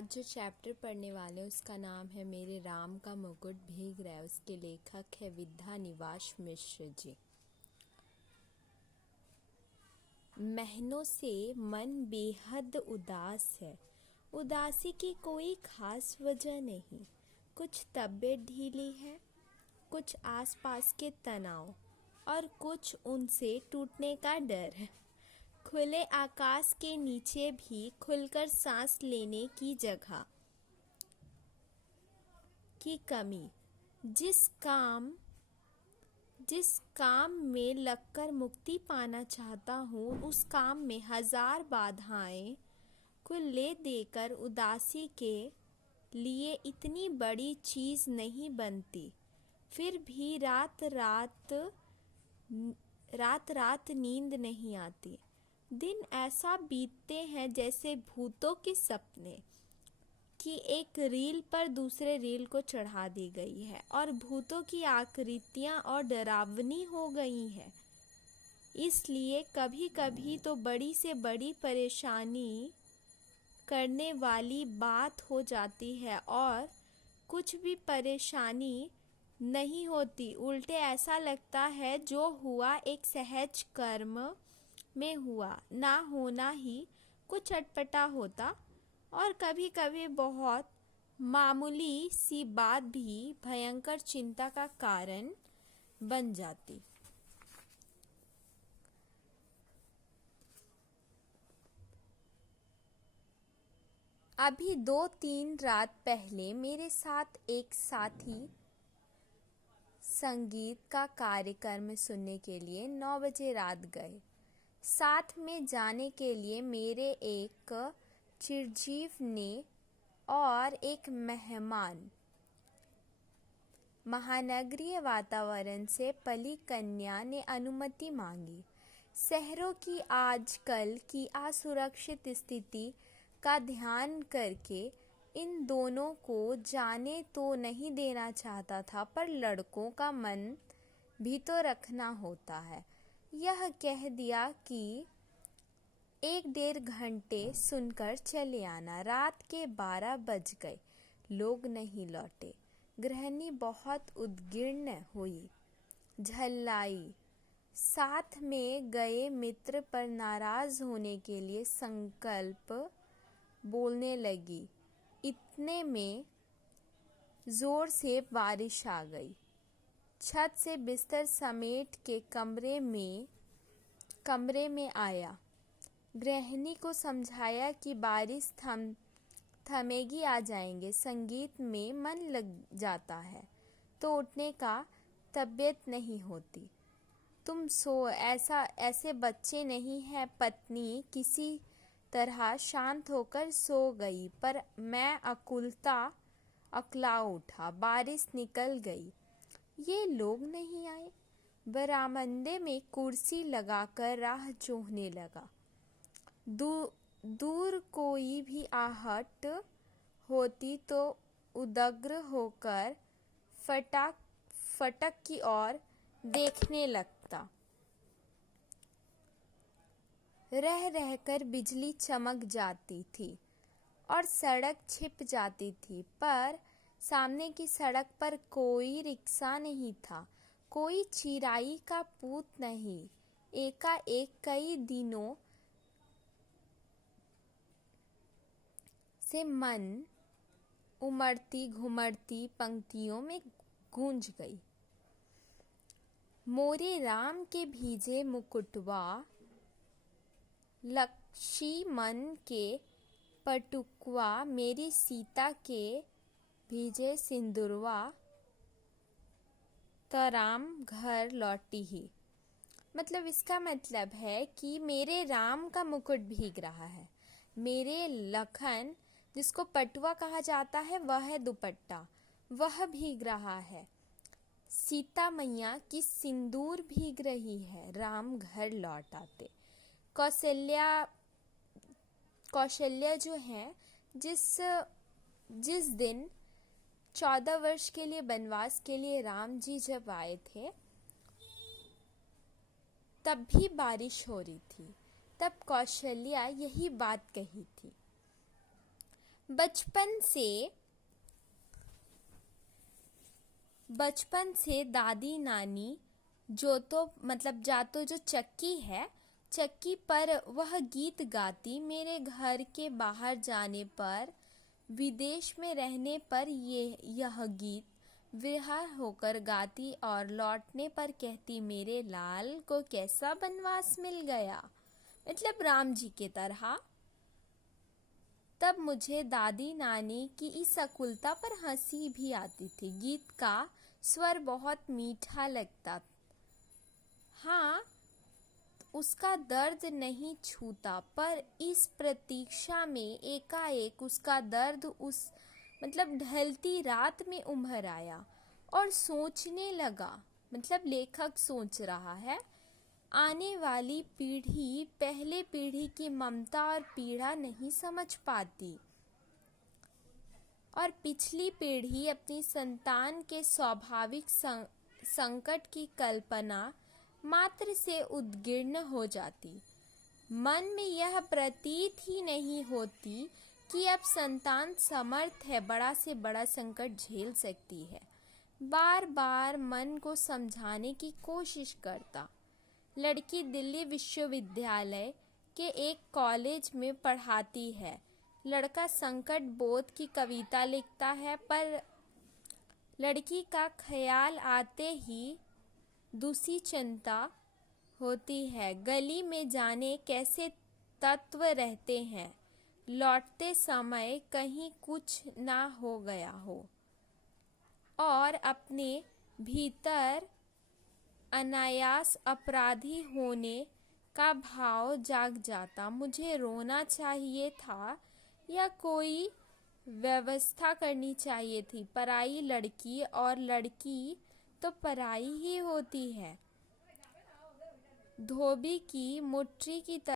आज जो चैप्टर पढ़ने वाले हैं उसका नाम है मेरे राम का मुकुट भीग रहा है। उसके लेखक है विद्या निवास मिश्र जी। महीनों से मन बेहद उदास है। उदासी की कोई खास वजह नहीं। कुछ तबीयत ढीली है, कुछ आसपास के तनाव और कुछ उनसे टूटने का डर है। खुले आकाश के नीचे भी खुलकर सांस लेने की जगह की कमी। जिस काम में लगकर मुक्ति पाना चाहता हूँ उस काम में हजार बाधाएं को ले देकर उदासी के लिए इतनी बड़ी चीज नहीं बनती। फिर भी रात रात नींद नहीं आती। दिन ऐसा बीतते हैं जैसे भूतों के सपने कि एक रील पर दूसरे रील को चढ़ा दी गई है और भूतों की आकृतियां और डरावनी हो गई हैं। इसलिए कभी कभी तो बड़ी से बड़ी परेशानी करने वाली बात हो जाती है और कुछ भी परेशानी नहीं होती। उल्टे ऐसा लगता है जो हुआ एक सहज कर्म में हुआ, ना होना ही कुछ अटपटा होता। और कभी कभी बहुत मामूली सी बात भी भयंकर चिंता का कारण बन जाती। अभी 2-3 रात पहले मेरे साथ एक साथी संगीत का कार्यक्रम सुनने के लिए 9 बजे रात गए। साथ में जाने के लिए मेरे एक चिरंजीव ने और एक मेहमान महानगरीय वातावरण से पली कन्या ने अनुमति मांगी। शहरों की आजकल की असुरक्षित स्थिति का ध्यान करके इन दोनों को जाने तो नहीं देना चाहता था, पर लड़कों का मन भी तो रखना होता है। यह कह दिया कि 1-1.5 घंटे सुनकर चले आना। रात के 12 बज गए, लोग नहीं लौटे। गृहिणी बहुत उद्विग्न हुई, झल्लाई। साथ में गए मित्र पर नाराज होने के लिए संकल्प बोलने लगी। इतने में जोर से बारिश आ गई। छत से बिस्तर समेट के कमरे में आया। गृहिणी को समझाया कि बारिश थमेगी, आ जाएंगे। संगीत में मन लग जाता है तो उठने का तबीयत नहीं होती। तुम सो, ऐसे बच्चे नहीं हैं। पत्नी किसी तरह शांत होकर सो गई, पर मैं अकला उठा। बारिश निकल गई। ये लोग नहीं आए। बरामदे में कुर्सी लगाकर राह जोहने लगा। दूर कोई भी आहट होती तो उदग्र होकर फटक की ओर देखने लगता। रह रहकर बिजली चमक जाती थी और सड़क छिप जाती थी, पर सामने की सड़क पर कोई रिक्शा नहीं था, कोई चिराई का पूत नहीं। एकाएक कई दिनों से मन उमड़ती घुमड़ती पंक्तियों में गूंज गई। मोरे राम के भीजे मुकुटवा, लक्ष्मण के पटुकवा, मेरी सीता के भीजे सिंदूरवा, तराम घर लौटी ही। मतलब इसका मतलब है कि मेरे राम का मुकुट भीग रहा है। मेरे लखन, जिसको पटुआ कहा जाता है, वह है दुपट्टा, वह भीग रहा है। सीता मैया की सिंदूर भीग रही है। राम घर लौट आते। कौशल्या जो है, जिस दिन 14 वर्ष के लिए वनवास के लिए राम जी जब आए थे, तब भी बारिश हो रही थी। तब कौशल्या यही बात कही थी। बचपन से दादी नानी जातो जो चक्की है, चक्की पर वह गीत गाती। मेरे घर के बाहर जाने पर, विदेश में रहने पर यह गीत विरहा होकर गाती और लौटने पर कहती, मेरे लाल को कैसा बनवास मिल गया, मतलब राम जी के तरह। तब मुझे दादी नानी की इस अकुलता पर हंसी भी आती थी। गीत का स्वर बहुत मीठा लगता। हाँ, उसका दर्द नहीं छूता, पर इस प्रतीक्षा में एकाएक उसका दर्द ढलती रात में उभर आया और सोचने लगा, लेखक सोच रहा है, आने वाली पीढ़ी पहले पीढ़ी की ममता और पीड़ा नहीं समझ पाती और पिछली पीढ़ी अपनी संतान के स्वाभाविक संकट की कल्पना मात्र से उद्विग्न हो जाती। मन में यह प्रतीत ही नहीं होती कि अब संतान समर्थ है, बड़ा से बड़ा संकट झेल सकती है। बार बार मन को समझाने की कोशिश करता। लड़की दिल्ली विश्वविद्यालय के एक कॉलेज में पढ़ाती है। लड़का संकट बोध की कविता लिखता है, पर लड़की का ख्याल आते ही दूसरी चिंता होती है। गली में जाने कैसे तत्व रहते हैं, लौटते समय कहीं कुछ ना हो गया हो, और अपने भीतर अनायास अपराधी होने का भाव जाग जाता। मुझे रोना चाहिए था या कोई व्यवस्था करनी चाहिए थी। पराई लड़की, और लड़की तो पराई ही होती है। धोबी की मुट्ठी की तरह